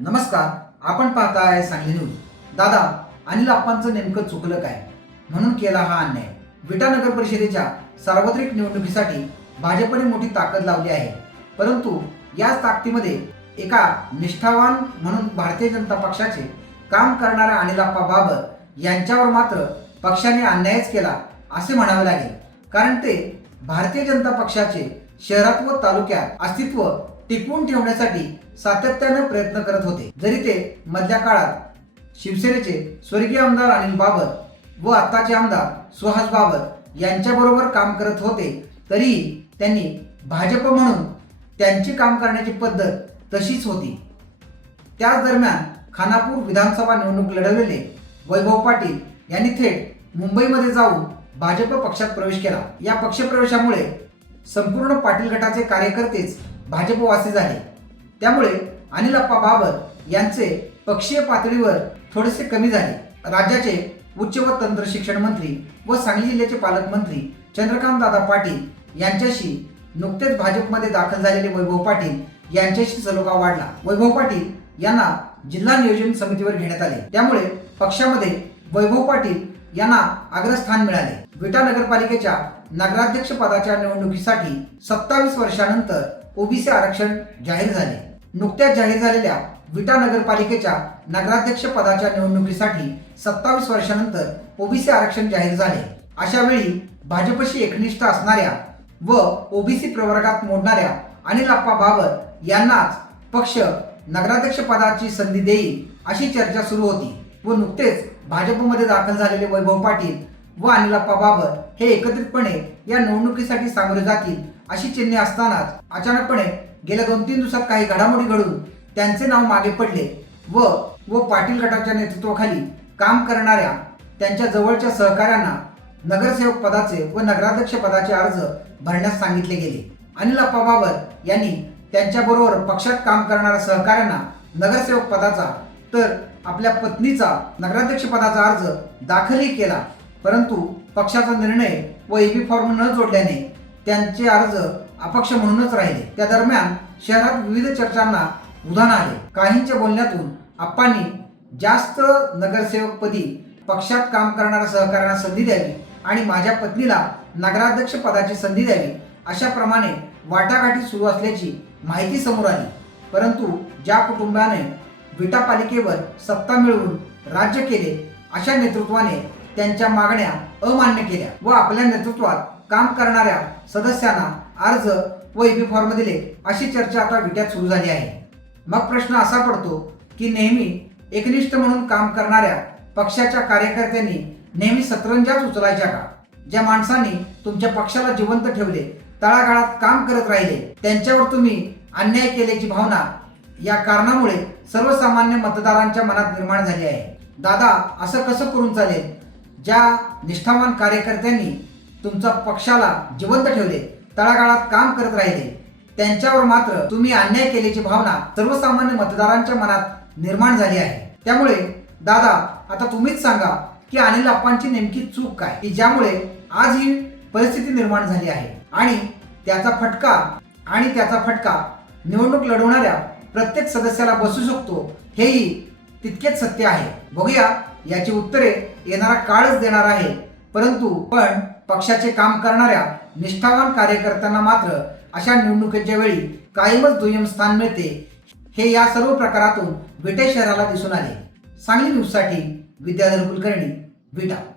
नमस्कार आपण पाहताय सांगली न्यूज. दादा अनिल आप्पांचं नेमकं चुकलं काय? म्हणून केला हा अन्याय. विटा नगर परिषदेच्या सार्वत्रिक निवडणुकीसाठी भाजपने मोठी ताकद लावली आहे. परंतु याच ताकदीमध्ये एका निष्ठावान म्हणून भारतीय जनता पक्षाचे काम करणाऱ्या अनिल आप्पा बाबर यांच्यावर मात्र पक्षाने अन्यायच केला असे म्हणावे लागेल. कारण ते भारतीय जनता पक्षाचे शहरात व तालुक्यात अस्तित्व टिकवून ठेवण्यासाठी सातत्याने प्रयत्न करत होते. जरी ते मधल्या काळात शिवसेनेचे स्वर्गीय आमदार अनिल बाबर व आत्ताचे आमदार सुहास बाबर यांच्याबरोबर काम करत होते तरीही त्यांनी भाजप म्हणून त्यांची काम करण्याची पद्धत तशीच होती. त्याच दरम्यान खानापूर विधानसभा निवडणूक लढवलेले वैभव पाटील यांनी थेट मुंबईमध्ये जाऊन भाजप पक्षात प्रवेश केला. या पक्षप्रवेशामुळे संपूर्ण पाटील गटाचे कार्यकर्तेच भाजपवासी झाले. त्यामुळे अनिल अप्पा बाबर यांचे पक्षीय पातळीवर थोडेसे कमी झाले. राज्याचे उच्च व तंत्र शिक्षण मंत्री व सांगली जिल्ह्याचे पालकमंत्री चंद्रकांत दादा पाटील यांच्याशी नुकतेच भाजपमध्ये दाखल झालेले वैभव पाटील यांच्याशी सलोखा वाढला. वैभव पाटील यांना जिल्हा नियोजन समितीवर घेण्यात आले. त्यामुळे पक्षामध्ये वैभव पाटील यांना अग्रस्थान मिळाले. विटा नगरपालिकेच्या नगराध्यक्ष पदाच्या निवडणुकीसाठी सत्तावीस वर्षानंतर ओबीसी आरक्षण जाहीर झाले. नुकत्याच जाहीर झालेल्या विटा नगरपालिकेच्या नगराध्यक्ष पदाच्या निवडणुकीसाठी सत्तावीस वर्षानंतर ओबीसी आरक्षण जाहीर झाले. अशा वेळी भाजपशी एकनिष्ठ असणाऱ्या व ओबीसी प्रवर्गात मोडणाऱ्या अनिल अप्पा बाबर यांनाच पक्ष नगराध्यक्ष पदाची संधी देईल अशी चर्चा सुरू होती व नुकतेच भाजपमध्ये दाखल झालेले वैभव पाटील व अनिलप्पा बाबर हे एकत्रितपणे या निवडणुकीसाठी सामोरे जातील अशी चिन्हे असतानाच अचानकपणे गेल्या दोन तीन दिवसात काही घडामोडी घडून त्यांचे नाव मागे पडले व व पाटील गटाच्या नेतृत्वाखाली काम करणाऱ्या त्यांच्या जवळच्या सहकाऱ्यांना नगरसेवक पदाचे व नगराध्यक्ष पदाचे अर्ज भरण्यास सांगितले गेले. अनिल अप्पा बाबर यांनी त्यांच्याबरोबर पक्षात काम करणाऱ्या सहकाऱ्यांना नगरसेवक पदाचा तर आपल्या पत्नीचा नगराध्यक्ष पदाचा अर्ज दाखलही केला. परंतु पक्षाचा निर्णय व ईबी फॉर्म न जोडल्याने त्यांचे अर्ज अपक्ष म्हणूनच राहिले. त्या दरम्यान शहरात विविध चर्चांना उधाण आले. काहींच्या बोलण्यातून आप्पांनी जास्त नगरसेवकपदी पक्षात काम करणाऱ्या सहकाऱ्यांना संधी द्यावी आणि माझ्या पत्नीला नगराध्यक्ष पदाची संधी द्यावी अशा प्रमाणे वाटाघाटी सुरू असल्याची माहिती समोर आली. परंतु ज्या कुटुंबाने विटा पालिकेवर सत्ता मिळवून राज्य केले अशा नेतृत्वाने त्यांच्या मागण्या अमान्य केल्या व आपल्या नेतृत्वात काम करणाऱ्या सदस्यांना अर्ज व ईबी फॉर्म दिले अशी चर्चा आता विट्यात सुरू झाली आहे. मग प्रश्न असा पडतो की नेहमी एकनिष्ठ म्हणून काम करणाऱ्या पक्षाच्या कार्यकर्त्यांनी नेहमी सतरंजाच उचलायच्या का? ज्या माणसांनी तुमच्या पक्षाला जिवंत ठेवले तळागाळात काम करत राहिले त्यांच्यावर तुम्ही अन्याय केल्याची भावना या कारणामुळे सर्वसामान्य मतदारांच्या मनात निर्माण झाली आहे. दादा असं कसं करून चालेल? ज्या निष्ठावान कार्यकर्त्यांनी तुमचा पक्षाला जिवंत ठेवले तळागाळात काम करत राहिले. त्यांच्यावर मात्र तुम्ही अन्याय केल्याची भावना सर्वसामान्य मतदारांच्या मनात निर्माण झाली आहे. त्यामुळे दादा आता तुम्हीच सांगा की अनिल अप्पांची नेमकी चूक काय? की ज्यामुळे आज ही परिस्थिती निर्माण झाली आहे. आणि त्याचा फटका आणि त्याचा फटका निवडणूक लढवणाऱ्या प्रत्येक सदस्याला बसू शकतो हेही तितकेच सत्य आहे. बघूया याची उत्तरे येणारा काळच देणार आहे. परंतु पण पक्षाचे काम करणाऱ्या निष्ठावान कार्यकर्त्यांना मात्र अशा निवडणुकीच्या वेळी कायमच दुय्यम स्थान मिळते. हे या सर्व प्रकारातून विटे शहराला दिसून आले. सांगली न्यूजसाठी विद्याधर कुलकर्णी विटा.